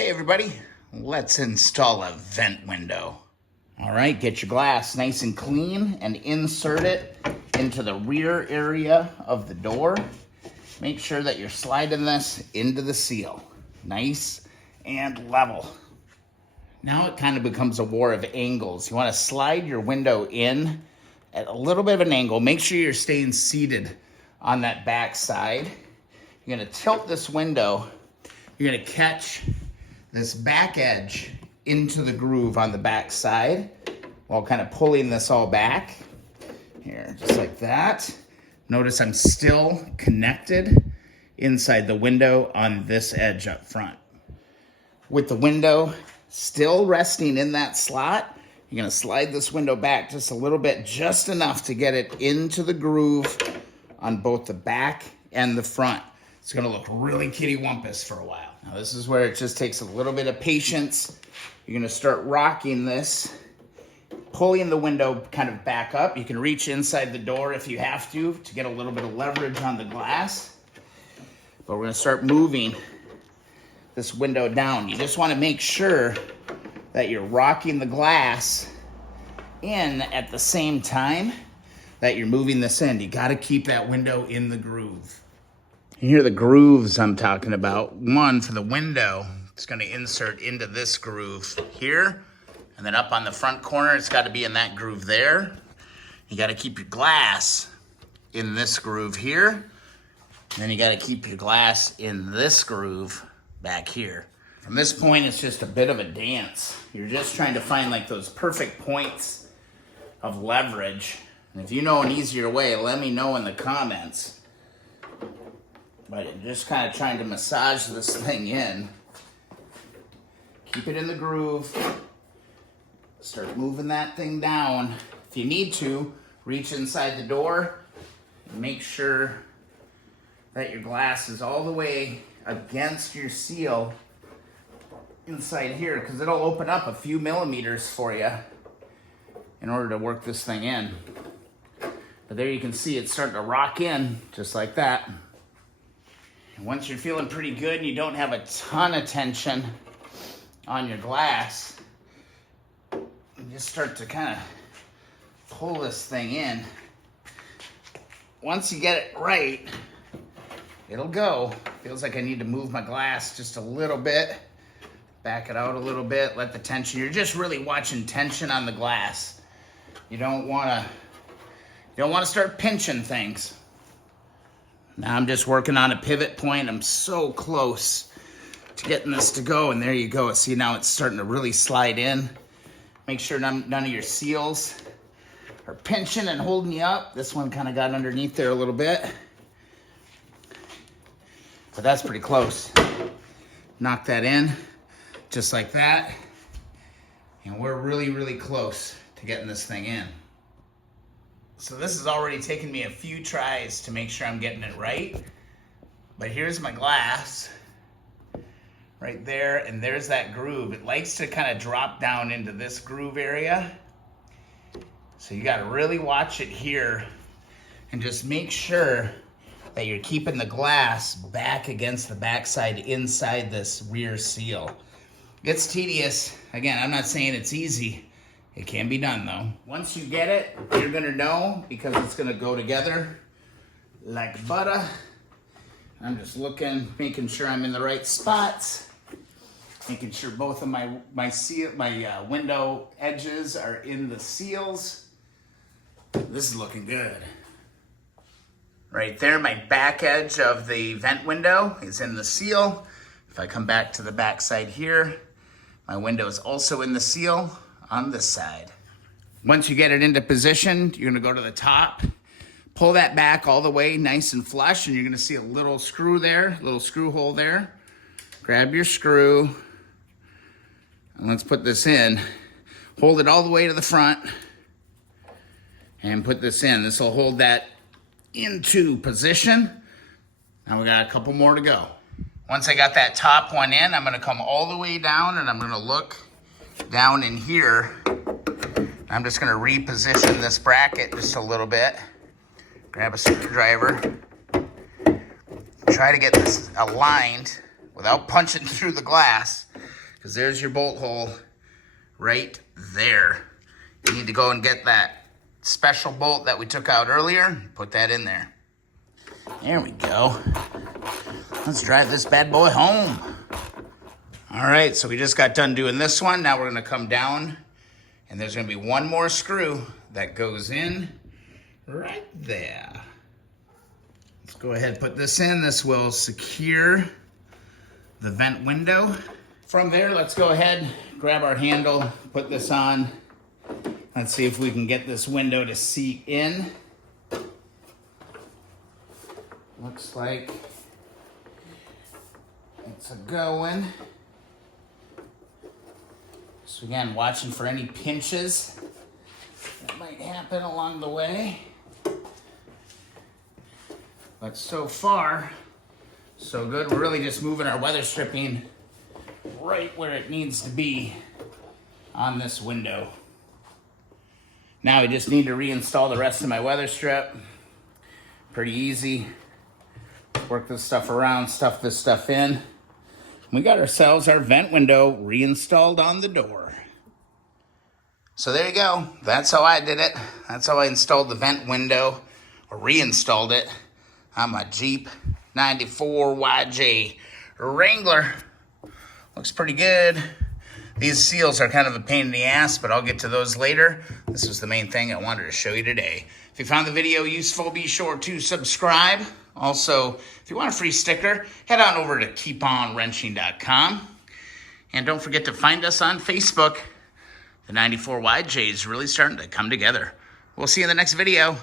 Hey everybody, let's install a vent window. All right, get your glass nice and clean and insert it into the rear area of the door. Make sure that you're sliding this into the seal, nice and level. Now it kind of becomes a war of angles. You want to slide your window in at a little bit of an angle. Make sure you're staying seated on that back side. You're going to tilt this window. You're going to catch this back edge into the groove on the back side while kind of pulling this all back. Here, just like that. Notice I'm still connected inside the window on this edge up front. With the window still resting in that slot, you're gonna slide this window back just a little bit, just enough to get it into the groove on both the back and the front. It's gonna look really kitty-wumpus for a while. Now this is where it just takes a little bit of patience. You're gonna start rocking this, pulling the window kind of back up. You can reach inside the door if you have to get a little bit of leverage on the glass. But we're gonna start moving this window down. You just wanna make sure that you're rocking the glass in at the same time that you're moving this in. You gotta keep that window in the groove. Here are the grooves I'm talking about. One, for the window, it's gonna insert into this groove here, and then up on the front corner, it's gotta be in that groove there. You gotta keep your glass in this groove here, and then you gotta keep your glass in this groove back here. From this point, it's just a bit of a dance. You're just trying to find like those perfect points of leverage. And if you know an easier way, let me know in the comments. But I'm just kind of trying to massage this thing in. Keep it in the groove. Start moving that thing down. If you need to, reach inside the door and make sure that your glass is all the way against your seal inside here, because it'll open up a few millimeters for you in order to work this thing in. But there you can see it's starting to rock in just like that. And once you're feeling pretty good and you don't have a ton of tension on your glass, you just start to kind of pull this thing in. Once you get it right, it'll go. Feels like I need to move my glass just a little bit. Back it out a little bit, let the tension, you're just really watching tension on the glass. You don't wanna start pinching things. Now I'm just working on a pivot point. I'm so close to getting this to go, and there you go. See, now it's starting to really slide in. Make sure none of your seals are pinching and holding you up. This one kind of got underneath there a little bit. But that's pretty close. Knock that in, just like that. And we're really, really close to getting this thing in. So this has already taken me a few tries to make sure I'm getting it right. But here's my glass right there, and there's that groove. It likes to kind of drop down into this groove area. So you gotta really watch it here and just make sure that you're keeping the glass back against the backside inside this rear seal. It's tedious. Again, I'm not saying it's easy. It can be done though. Once you get it, you're gonna know, because it's gonna go together like butter. I'm just looking, making sure I'm in the right spots, making sure both of my window edges are in the seals. This is looking good. Right there, my back edge of the vent window is in the seal. If I come back to the back side here, my window is also in the seal on this side. Once you get it into position, you're gonna go to the top, pull that back all the way nice and flush, and you're gonna see a little screw there, little screw hole there. Grab your screw, and let's put this in. Hold it all the way to the front, and put this in. This will hold that into position. Now we got a couple more to go. Once I got that top one in, I'm gonna come all the way down, and I'm gonna look down in here. I'm just gonna reposition this bracket just a little bit. Grab a screwdriver. Try to get this aligned without punching through the glass. because there's your bolt hole right there. You need to go and get that special bolt that we took out earlier, put that in there. There we go. Let's drive this bad boy home. All right, so we just got done doing this one. Now we're gonna come down, and there's gonna be one more screw that goes in right there. Let's go ahead and put this in. This will secure the vent window. From there, let's go ahead, grab our handle, put this on. Let's see if we can get this window to seat in. Looks like it's a going. So again, watching for any pinches that might happen along the way. But so far, so good. We're really just moving our weather stripping right where it needs to be on this window. Now we just need to reinstall the rest of my weather strip. Pretty easy. Work this stuff around, stuff this stuff in. We got ourselves our vent window reinstalled on the door. So there you go. That's how I did it. That's how I installed the vent window, or reinstalled it, on my Jeep 94 YJ Wrangler. Looks pretty good. These seals are kind of a pain in the ass, but I'll get to those later. This was the main thing I wanted to show you today. If you found the video useful, be sure to subscribe. Also, if you want a free sticker, head on over to keeponwrenching.com. And don't forget to find us on Facebook. The 94 YJ is really starting to come together. We'll see you in the next video.